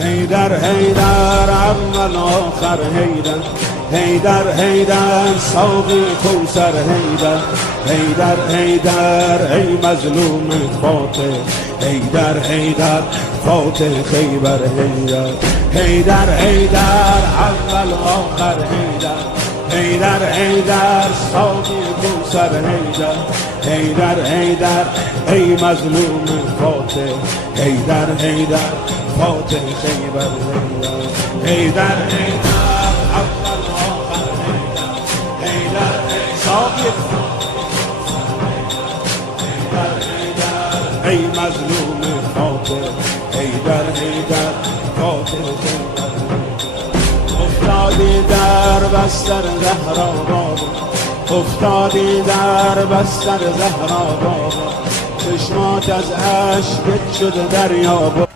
حیدر حیدر اول آخر حیدر، حیدر حیدر ساقی کوثر حیدر، حیدر حیدر ای مظلوم فاتح، حیدر حیدر فاتح خیبر حیدر، حیدر حیدر اول آخر حیدر، حیدر حیدر ساقی کوثر حیدر، حیدر حیدر ای مظلوم فاتح، حیدر حیدر فاتح خیبر حیدر، حیدر حیدر اول آخر حیدر، حیدر ساقی حیدر حیدر ای مظلوم فاتح، حیدر حیدر فاتح خیبر افتادی در بستر زهرا بابا، افتادی در بستر زهرا بابا، چشمات از اشک شده دریا بابا.